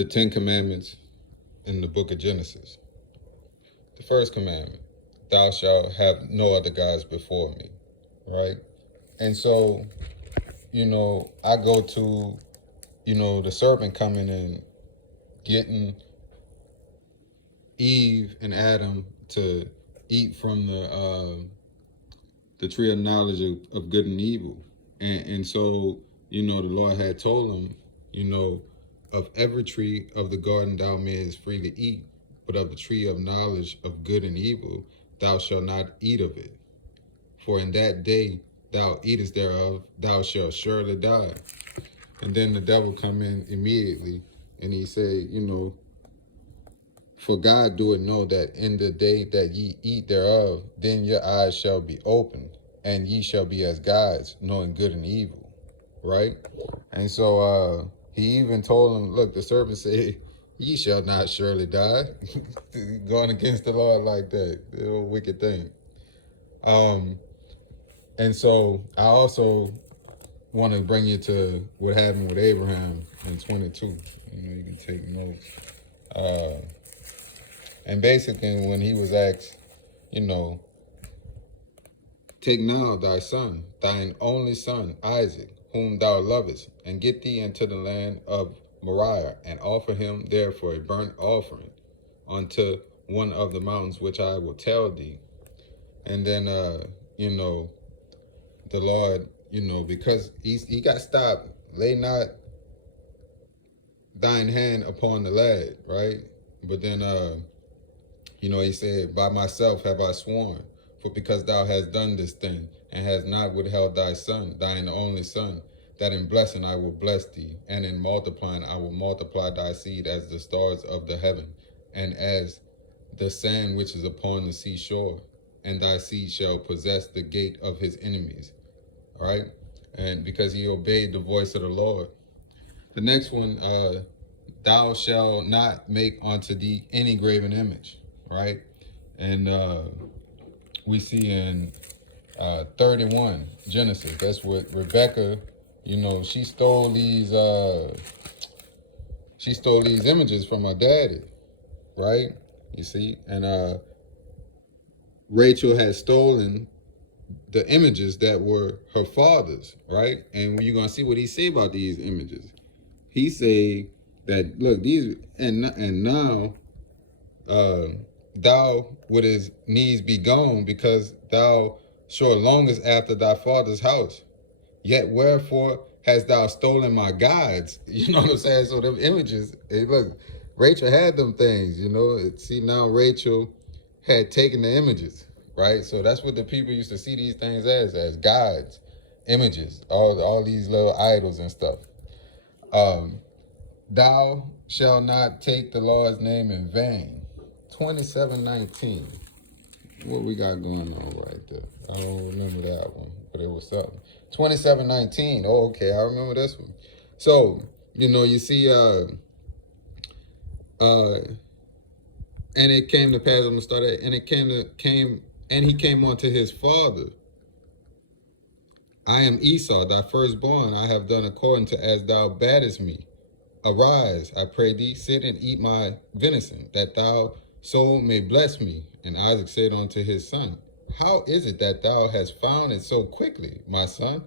the 10 commandments in the book of Genesis. The first commandment, thou shalt have no other gods before me, right? And so, I go to, the serpent coming and getting Eve and Adam to eat from the tree of knowledge of good and evil. And so, the Lord had told them, of every tree of the garden thou mayest freely eat, but of the tree of knowledge of good and evil thou shalt not eat of it. For in that day thou eatest thereof, thou shalt surely die. And then the devil come in immediately, and he say, for God doeth know that in the day that ye eat thereof, then your eyes shall be opened, and ye shall be as gods, knowing good and evil. Right? And so he even told him, look, the serpent said, ye shall not surely die. Going against the Lord like that, the old wicked thing. And so I also want to bring you to what happened with Abraham in 22. You can take notes. And basically, when he was asked, take now thy son, thine only son, Isaac, whom thou lovest, and get thee into the land of Moriah, and offer him there for a burnt offering unto one of the mountains which I will tell thee. And then, the Lord, because he got stopped, lay not thine hand upon the lad, right? But then, he said, by myself have I sworn, for because thou hast done this thing, and hast not withheld thy son, thine only son, that in blessing I will bless thee, and in multiplying I will multiply thy seed as the stars of the heaven, and as the sand which is upon the seashore, and thy seed shall possess the gate of his enemies. All right? And because he obeyed the voice of the Lord. The next one, thou shalt not make unto thee any graven image, right? And we see in 31, Genesis, that's what Rebecca, she stole these images from her daddy, right? You see? And Rachel had stolen the images that were her father's, right? And you're going to see what he say about these images. He say that, look, these, and now thou would his knees be gone, because thou sure longest after thy father's house. Yet wherefore hast thou stolen my gods? You know what I'm saying? So them images, hey, look, Rachel had them things, See, now Rachel had taken the images, right? So that's what the people used to see these things as gods, images, all these little idols and stuff. Thou shalt not take the Lord's name in vain. 27:19. What we got going on right there? I don't remember that one, but it was something. 27:19. Oh, okay, I remember this one. So, you see, and it came to pass, I'm gonna start at, and he came unto his father. I am Esau, thy firstborn. I have done according to as thou badest me. Arise, I pray thee, sit and eat my venison, that thou so may bless me. And Isaac said unto his son, how is it that thou hast found it so quickly, my son?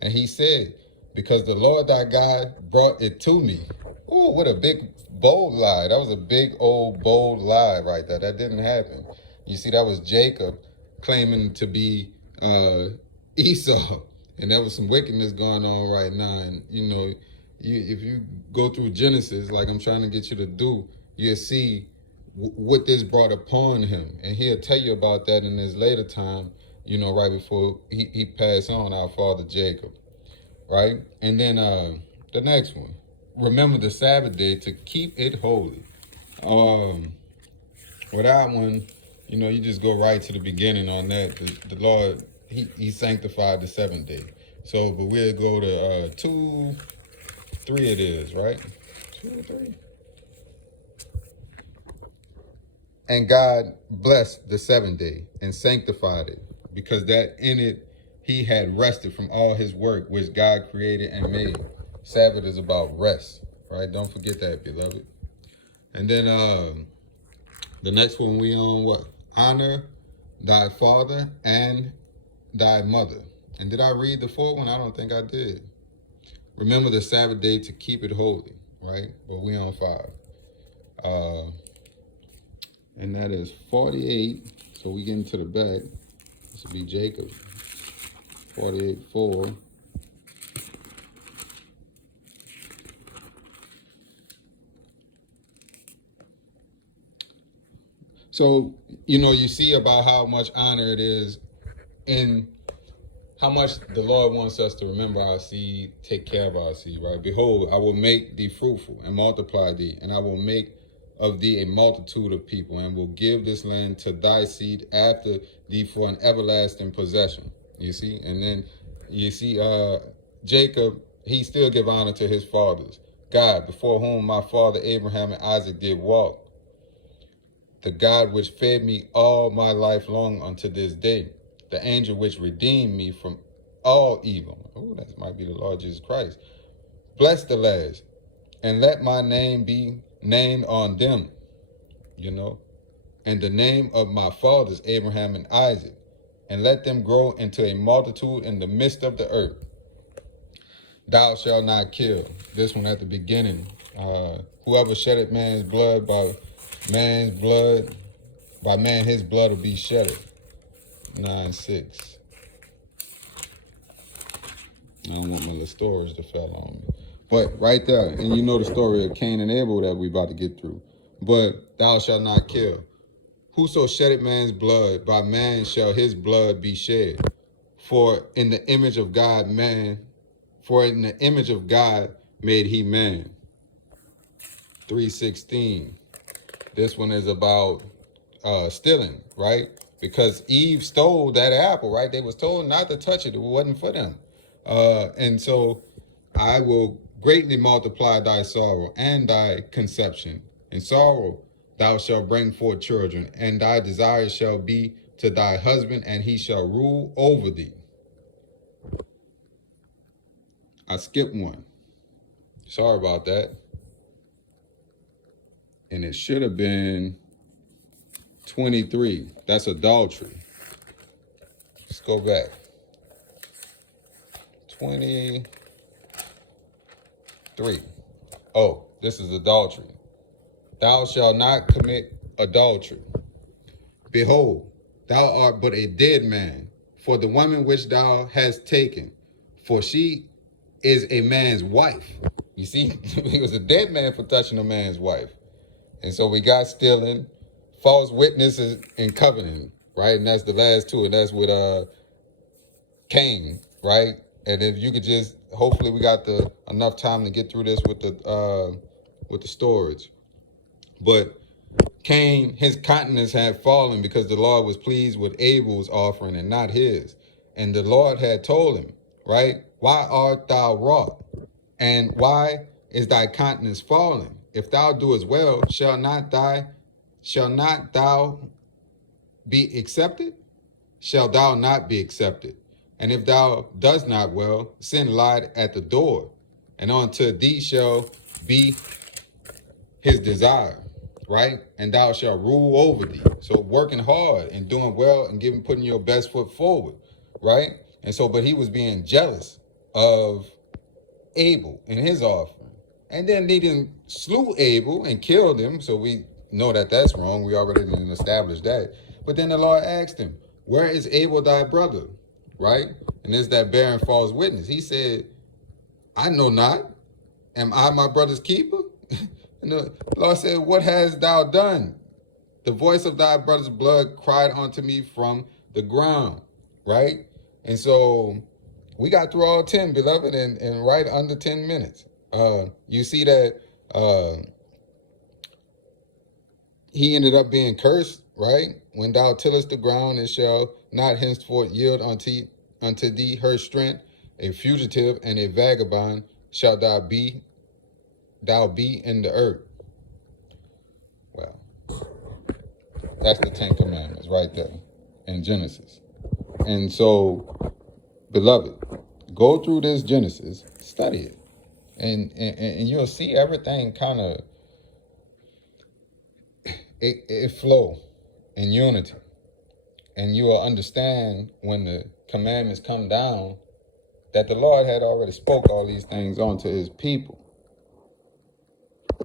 And he said, because the Lord thy God brought it to me. Oh, what a big, bold lie. That was a big, old, bold lie right there. That didn't happen. You see, that was Jacob claiming to be Esau. And there was some wickedness going on right now. And, if you go through Genesis, like I'm trying to get you to do, you'll see what this brought upon him. And he'll tell you about that in his later time, right before he passed on, our father Jacob, right? And then the next one, remember the Sabbath day to keep it holy. With that one, you just go right to the beginning on that. The Lord, he sanctified the seventh day. So, but we'll go to 2, 3 it is, right? 2 or 3. And God blessed the seventh day and sanctified it, because that in it he had rested from all his work which God created and made. Sabbath is about rest, right? Don't forget that, beloved. And then the next one we on what? Honor thy father and thy mother. And did I read the fourth one? I don't think I did. Remember the Sabbath day to keep it holy, right? Well, we on 5. And that is 48. So we get into the back. This will be Jacob. 48:4. So, you see about how much honor it is in how much the Lord wants us to remember our seed, take care of our seed, right? Behold, I will make thee fruitful and multiply thee, and I will make of thee a multitude of people, and will give this land to thy seed after thee for an everlasting possession. You see? And then you see Jacob, he still give honor to his fathers. God, before whom my father Abraham and Isaac did walk, the God which fed me all my life long unto this day, the angel which redeemed me from all evil. Oh, that might be the Lord Jesus Christ. Bless the lads, and let my name be named on them, and the name of my fathers, Abraham and Isaac, and let them grow into a multitude in the midst of the earth. Thou shalt not kill. This one at the beginning. Whoever sheddeth man's blood, by man his blood will be shedded. 9:6. I don't want my little storage to fall on me. But right there, and you know the story of Cain and Abel that we about to get through. But thou shalt not kill. Whoso sheddeth man's blood, by man shall his blood be shed. For in the image of God made he man. 3:16. This one is about stealing, right? Because Eve stole that apple, right? They was told not to touch it. It wasn't for them. And so I will greatly multiply thy sorrow and thy conception. In sorrow thou shalt bring forth children, and thy desire shall be to thy husband, and he shall rule over thee. I skipped one. Sorry about that. And it should have been 23. That's adultery. Let's go back. 23. Oh, this is adultery. Thou shalt not commit adultery. Behold, thou art but a dead man for the woman which thou hast taken, for she is a man's wife. You see, he was a dead man for touching a man's wife. And so we got stealing, false witnesses, and covenant, right? And that's the last two, and that's with Cain, right? And if you could just, hopefully we got enough time to get through this with the storage. But Cain, his countenance had fallen because the Lord was pleased with Abel's offering and not his. And the Lord had told him, right? Why art thou wroth? And why is thy countenance fallen? If thou doest well, shall not thou be accepted? Shall thou not be accepted? And if thou dost not well, sin lied at the door, and unto thee shall be his desire, right? And thou shalt rule over thee. So working hard and doing well and putting your best foot forward, right? And so, but he was being jealous of Abel and his offering. And then they didn't slew Abel and killed him. So we know that that's wrong. We already didn't establish that. But then the Lord asked him, where is Abel thy brother? Right? And there's that bearing false witness. He said, I know not. Am I my brother's keeper? And the Lord said, what hast thou done? The voice of thy brother's blood cried unto me from the ground. Right? And so we got through all 10, beloved, and right under 10 minutes. You see that he ended up being cursed, right? When thou tillest the ground, it shall not henceforth yield unto thee her strength. A fugitive and a vagabond shalt thou be in the earth. Well, that's the 10 commandments right there in Genesis. And so, beloved, go through this Genesis, study it, and you'll see everything kind of it flow in unity. And you will understand when the commandments come down that the Lord had already spoke all these things onto his people.